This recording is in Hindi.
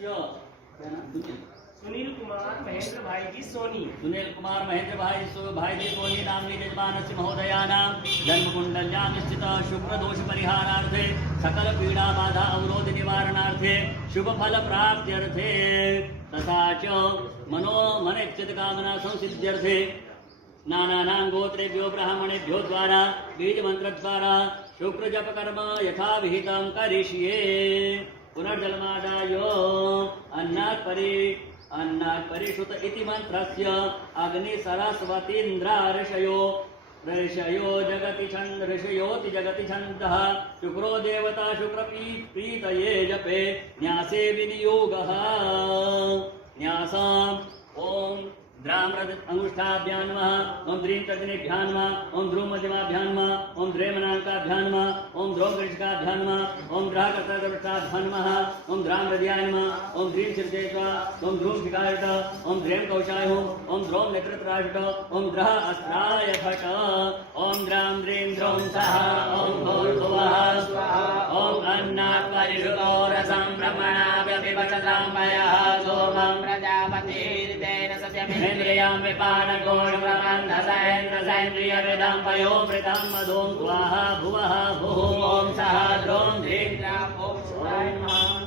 पुत्रस्य क्या नाम? सुनील कुमार महेंद्र भाई जी सोनी। सुनील कुमार महेंद्र भाई जी सोनी नाम्नी यजमानस्य महोदयानां जन्मकुण्डल्यां स्थित शुक्रदोष परिहारार्थे सकल पीड़ा बाधा अवरोध निवारणार्थे शुभफल प्राप्त्यर्थे तथा च मनोमनेच्छित कामना संसिद्ध्यर्थे नानानां गोत्रेभ्यो ब्राह्मणेभ्यो द्वारा बीज मंत्र द्वारा शुक्र जप कर्म यथा विहितं करिष्ये। पुनर्जलमादाय अन्नात् परिषुत इति मंत्रस्य अग्नि सरस्वतीन्द्र ऋषयो ऋषयोति जगति छन्दः शुक्रो देवता शुक्र प्रीतये जपे न्यासे विनियोगः। न्यासम् ओम द्राम्रद अंगुष्ठाभ्यां नमः, ओम द्रीं तग्नेभ्यां नमः, ओम ध्रुव मध्यमाभ्यां नमः, ओम द्रेमनांकाभ्यां नमः, ओम ध्रुव कृष्काभ्यां नमः, ओम ग्रहकर्ताभ्यां नमः, ओम द्राम्रद्याय नमः, ओम द्रीं चिरतेश्वा, ओम ध्रुव शिखायट, ओम द्रेम कौशाय ओम ध्रुव नेत्रत्रायट, ओम ग्रह अस्त्राय फट, ओम द्रां द्रीं ध्रुवं सः, ओम भूर्भुवः स्वः, ओम अन्नात् परिषुतो रसं ब्रह्मणाव्यपिबचतां वयः सोमं प्रजापतिर्तेन सत्यमिन्द्रियं विपानकोणप्रबन्धसेन्द्रियविदं पयोमृतं मधुं स्वाहा भुवः भुः ओम सः द्रों ह्रीं ॐ शिवाय नमः।